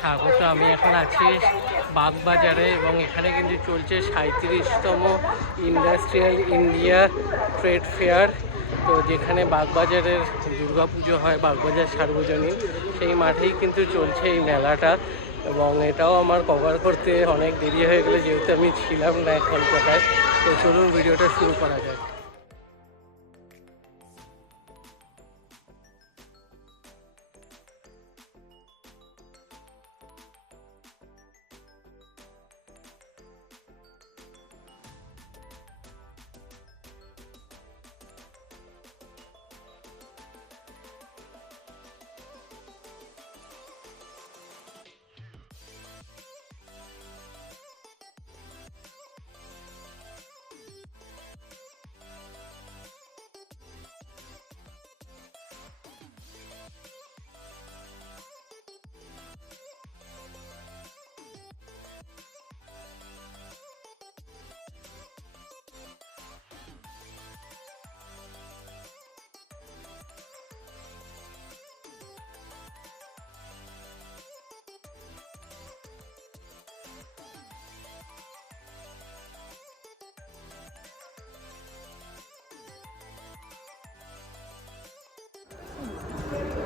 স্বাগত। আমি এখন আছি বাগবাজারে এবং এখানে কিন্তু চলছে 37তম ইন্ডাস্ট্রিয়াল ইন্ডিয়া ট্রেড ফেয়ার। তো যেখানে বাগবাজারের দুর্গাপুজো হয়, বাগবাজার সার্বজনীন, সেই মাঠেই কিন্তু চলছে এই মেলাটা। এবং এটাও আমার কভার করতে অনেক দেরি হয়ে গেলো, যেহেতু আমি ছিলাম না কলকাতায়। তো চলুন ভিডিওটা শুরু করা যাক।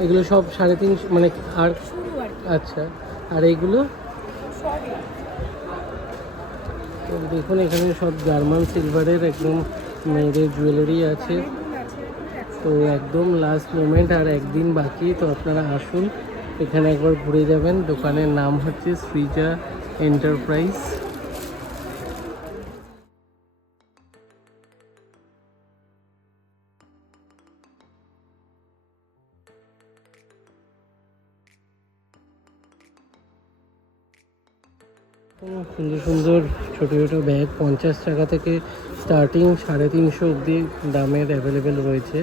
এগুলো সব 350 মানে আর আচ্ছা, আর এইগুলো তো দেখুন এখানে সব জার্মান সিলভারের একদম মেয়েদের জুয়েলারি আছে। তো একদম লাস্ট মোমেন্ট, আর একদিন বাকি। তো আপনারা আসুন, এখানে একবার ঘুরে যাবেন। দোকানের নাম হচ্ছে সৃজা এন্টারপ্রাইজ। সুন্দর সুন্দর ছোটো ছোটো ব্যাগ 50 টাকা থেকে স্টার্টিং, 350 অবধি দামের অ্যাভেলেবেল রয়েছে।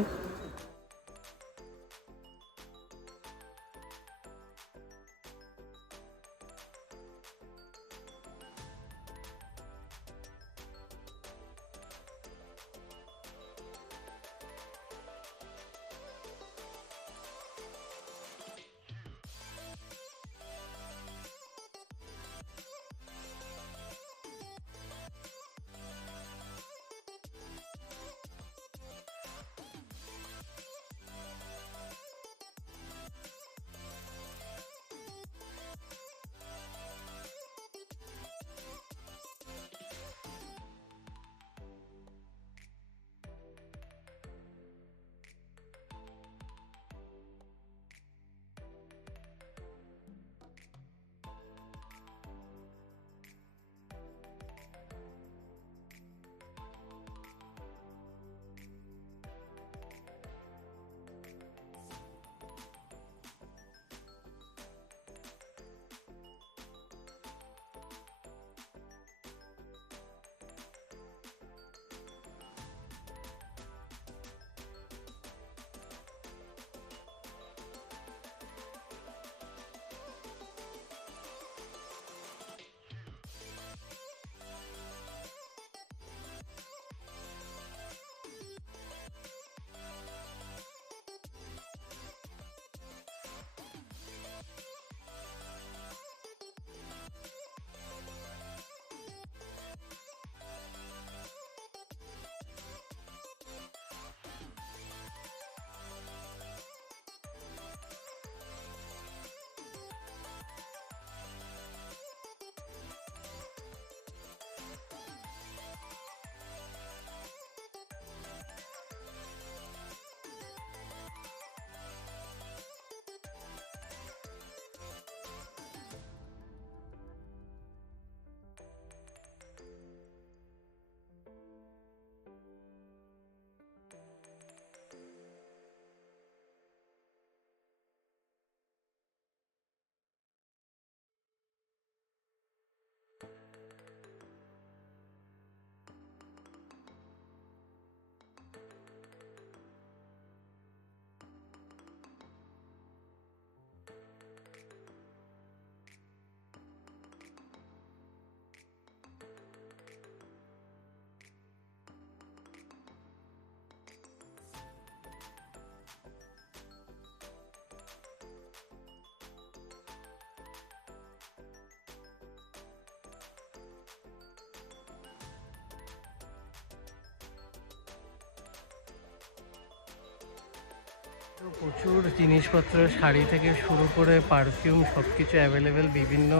তো প্রচুর জিনিসপত্র, শাড়ি থেকে শুরু করে পারফিউম সব কিছু অ্যাভেলেবেল। বিভিন্ন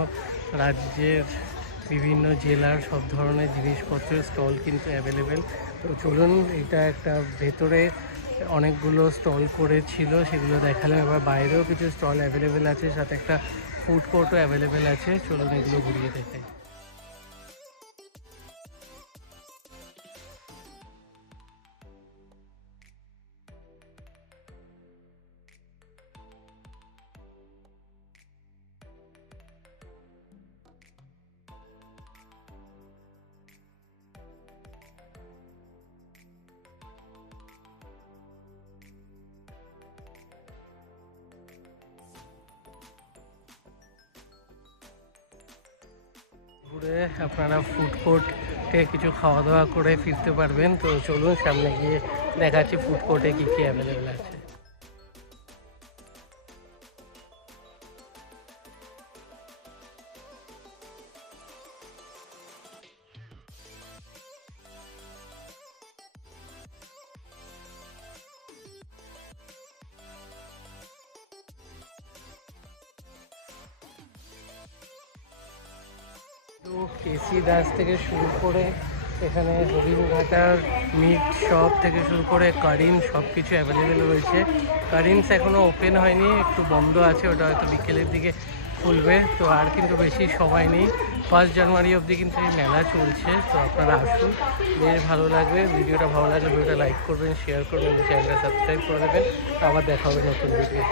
রাজ্যের বিভিন্ন জেলার সব ধরনের জিনিসপত্রের স্টল কিন্তু অ্যাভেলেবেল। তো চলুন, এটা একটা ভেতরে অনেকগুলো স্টল করেছিল, সেগুলো দেখালাম। এবার বাইরেও কিছু স্টল অ্যাভেলেবেল আছে, সাথে একটা ফুড কোর্টও অ্যাভেলেবেল আছে। চলুন এগুলো ঘুরিয়ে দেখাই। ঘুরে আপনারা ফুড কোর্টে কিছু খাওয়া দাওয়া করে ফিরতে পারবেন। তো চলুন সামনে গিয়ে দেখাচ্ছি ফুড কোর্টে কী কী অ্যাভেলেবেল আছে। তো কেসি দাস থেকে শুরু করে এখানে হরিণঘাটার মিট শপ থেকে শুরু করে কারিম সব কিছু অ্যাভেলেবেল রয়েছে। কারিমস এখনও ওপেন হয়নি, একটু বন্ধ আছে, ওটা হয়তো বিকেলের দিকে খুলবে। তো আর কিন্তু বেশি সময় নেই, 1 জানুয়ারি অবধি কিন্তু এই মেলা চলছে। তো আপনারা আসুন, বেশ ভালো লাগবে। ভিডিওটা ভালো লাগলে ভিডিওটা লাইক করবেন, শেয়ার করবেন, চ্যানেলটা সাবস্ক্রাইব করে দেবেন। আবার দেখা হবে নতুন ভিডিও।